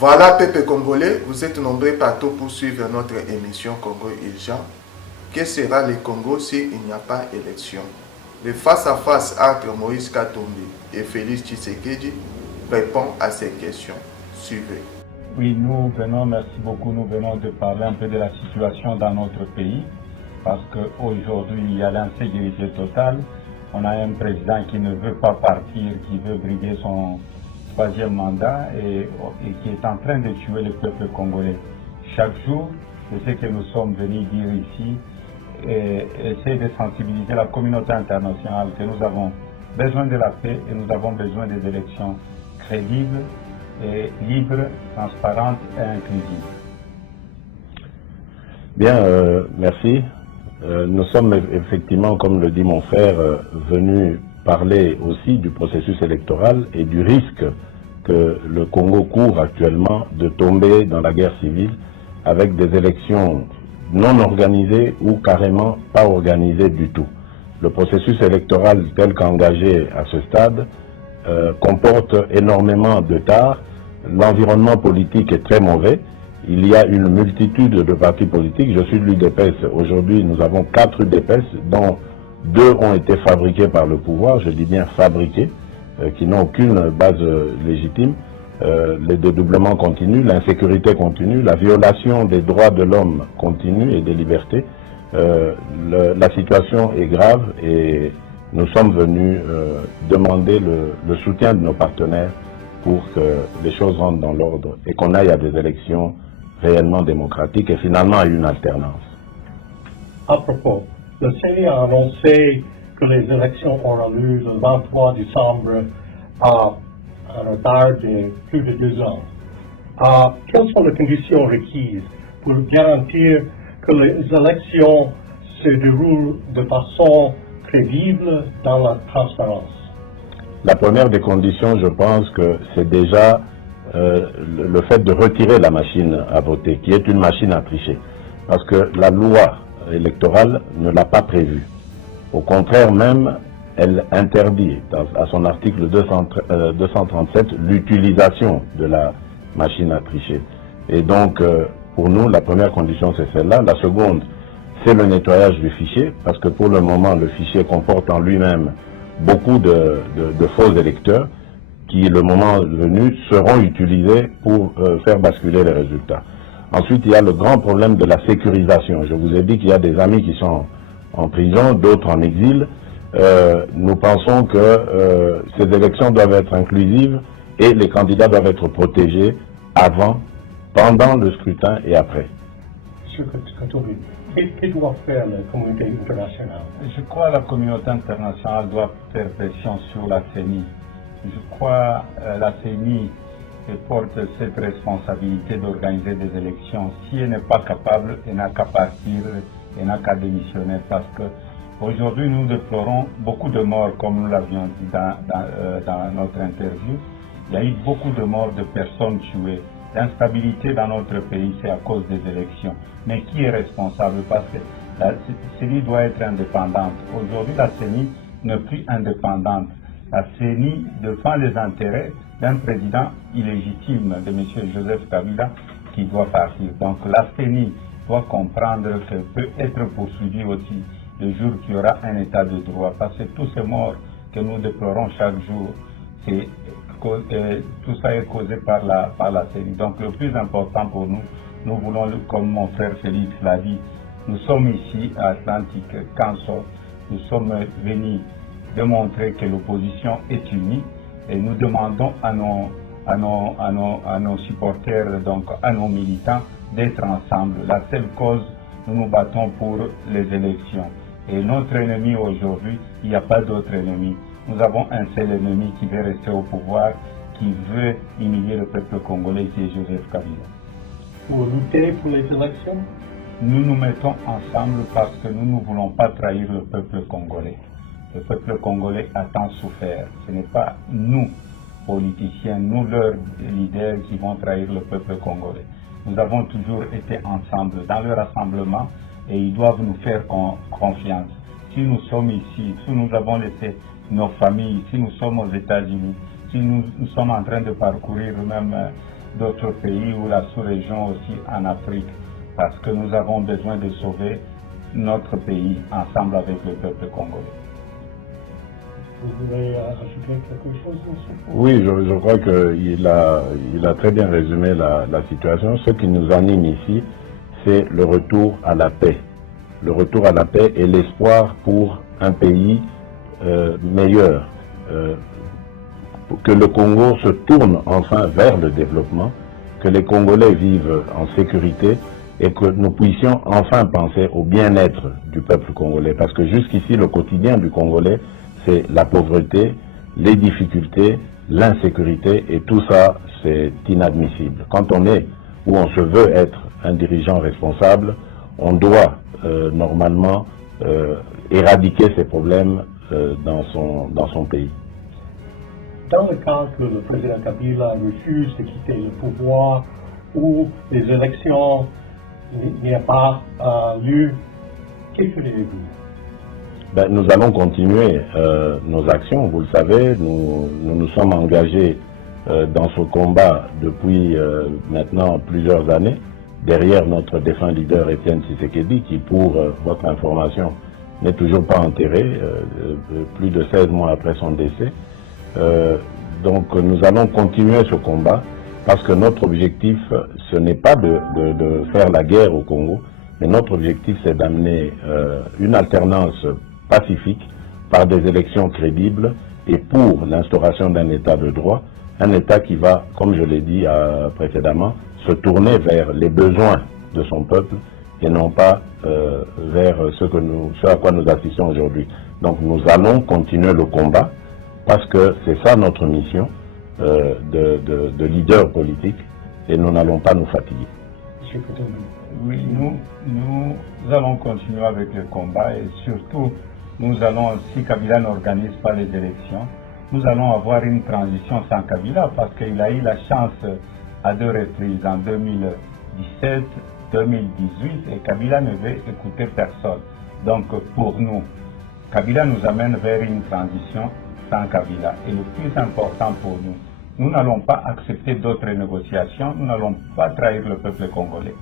Voilà, peuple congolais, vous êtes nombreux partout pour suivre notre émission Congo Urgent. Que sera le Congo s'il n'y a pas élection? Le face-à-face entre Moïse Katumbi et Félix Tshisekedi répond à ces questions. Suivez. Oui, merci beaucoup, nous venons de parler un peu de la situation dans notre pays, parce qu'aujourd'hui, il y a l'insécurité totale. On a un président qui ne veut pas partir, qui veut briguer son troisième mandat et qui est en train de tuer le peuple congolais. Chaque jour, c'est ce que nous sommes venus dire ici, et essayer de sensibiliser la communauté internationale que nous avons besoin de la paix et nous avons besoin des élections crédibles, et libres, transparentes et inclusives. Bien, merci. Nous sommes effectivement, comme le dit mon frère, venus parler aussi du processus électoral et du risque que le Congo court actuellement de tomber dans la guerre civile avec des élections non organisées ou carrément pas organisées du tout. Le processus électoral tel qu'engagé à ce stade comporte énormément de tares. L'environnement politique est très mauvais. Il y a une multitude de partis politiques. Je suis de l'UDPS. Aujourd'hui, nous avons 4 UDPS, dont 2 ont été fabriqués par le pouvoir, je dis bien fabriqués, qui n'ont aucune base légitime. Les dédoublements continuent, l'insécurité continue, la violation des droits de l'homme continue et des libertés. La situation est grave et nous sommes venus demander le soutien de nos partenaires pour que les choses rentrent dans l'ordre et qu'on aille à des élections réellement démocratiques et finalement à une alternance. À propos, le CENI a annoncé que les élections auront lieu le 23 décembre à un retard de plus de 2 ans. Quelles sont les conditions requises pour garantir que les élections se déroulent de façon crédible dans la transparence? La première des conditions, je pense que c'est déjà le fait de retirer la machine à voter, qui est une machine à tricher. Parce que la loi électorale ne l'a pas prévu. Au contraire même, elle interdit, à son article 237, l'utilisation de la machine à tricher. Et donc, pour nous, la première condition, c'est celle-là. La seconde, c'est le nettoyage du fichier, parce que pour le moment, le fichier comporte en lui-même beaucoup de faux électeurs qui, le moment venu, seront utilisés pour faire basculer les résultats. Ensuite, il y a le grand problème de la sécurisation. Je vous ai dit qu'il y a des amis qui sont en prison, d'autres en exil. Nous pensons que ces élections doivent être inclusives et les candidats doivent être protégés avant, pendant le scrutin et après. Que doit faire la communauté internationale? Je crois que la communauté internationale doit faire pression sur la CENI. Je crois que la CENI porte cette responsabilité d'organiser des élections. Si elle n'est pas capable, elle n'a qu'à partir, elle n'a qu'à démissionner, parce que aujourd'hui nous déplorons beaucoup de morts, comme nous l'avions dit dans notre interview. Il y a eu beaucoup de morts de personnes tuées. L'instabilité dans notre pays, c'est à cause des élections. Mais qui est responsable? Parce que la CENI doit être indépendante. Aujourd'hui, la CENI n'est plus indépendante. La CENI défend les intérêts d'un président illégitime, de M. Joseph Kabila, qui doit partir. Donc la CENI doit comprendre qu'elle peut être poursuivie aussi le jour qu'il y aura un état de droit. Parce que tous ces morts que nous déplorons chaque jour, tout ça est causé par la CENI. Donc le plus important pour nous, nous voulons, comme mon frère Félix l'a dit, nous sommes ici à Atlantique Council, nous sommes venus démontrer que l'opposition est unie et nous demandons à nos supporters, donc à nos militants, d'être ensemble. La seule cause, nous nous battons pour les élections. Et notre ennemi aujourd'hui, il n'y a pas d'autre ennemi. Nous avons un seul ennemi qui veut rester au pouvoir, qui veut humilier le peuple congolais, qui est Joseph Kabila. Vous luttez pour les élections? Nous nous mettons ensemble parce que nous ne voulons pas trahir le peuple congolais. Le peuple congolais a tant souffert. Ce n'est pas nous, politiciens, nous leurs leaders qui vont trahir le peuple congolais. Nous avons toujours été ensemble dans le rassemblement et ils doivent nous faire confiance. Si nous sommes ici, si nous avons laissé nos familles, si nous sommes aux États-Unis, si nous sommes en train de parcourir même d'autres pays ou la sous-région aussi en Afrique, parce que nous avons besoin de sauver notre pays ensemble avec le peuple congolais. Vous voulez ajouter quelque chose, monsieur? Oui, je crois qu'il a très bien résumé la situation. Ce qui nous anime ici, c'est le retour à la paix. Le retour à la paix et l'espoir pour un pays meilleur. Que le Congo se tourne enfin vers le développement, que les Congolais vivent en sécurité et que nous puissions enfin penser au bien-être du peuple congolais. Parce que jusqu'ici, le quotidien du Congolais, c'est la pauvreté, les difficultés, l'insécurité, et tout ça, c'est inadmissible. Quand on est ou on se veut être un dirigeant responsable, on doit normalement éradiquer ces problèmes dans son pays. Dans le cas que le président Kabila refuse de quitter le pouvoir ou les élections n'y a pas lieu, que ferez-vous? Nous allons continuer nos actions. Vous le savez, nous sommes engagés dans ce combat depuis maintenant plusieurs années, derrière notre défunt leader Étienne Tshisekedi, qui, pour votre information, n'est toujours pas enterré, plus de 16 mois après son décès. Donc nous allons continuer ce combat parce que notre objectif, ce n'est pas de faire la guerre au Congo, mais notre objectif, c'est d'amener une alternance pacifique par des élections crédibles et pour l'instauration d'un État de droit, un État qui va, comme je l'ai dit précédemment, se tourner vers les besoins de son peuple et non pas vers ce à quoi nous assistons aujourd'hui. Donc nous allons continuer le combat parce que c'est ça notre mission de leader politique et nous n'allons pas nous fatiguer. Oui, nous allons continuer avec le combat et surtout nous allons, si Kabila n'organise pas les élections, nous allons avoir une transition sans Kabila parce qu'il a eu la chance à 2 reprises, en 2017, 2018, et Kabila ne veut écouter personne. Donc pour nous, Kabila nous amène vers une transition sans Kabila. Et le plus important pour nous, nous n'allons pas accepter d'autres négociations, nous n'allons pas trahir le peuple congolais.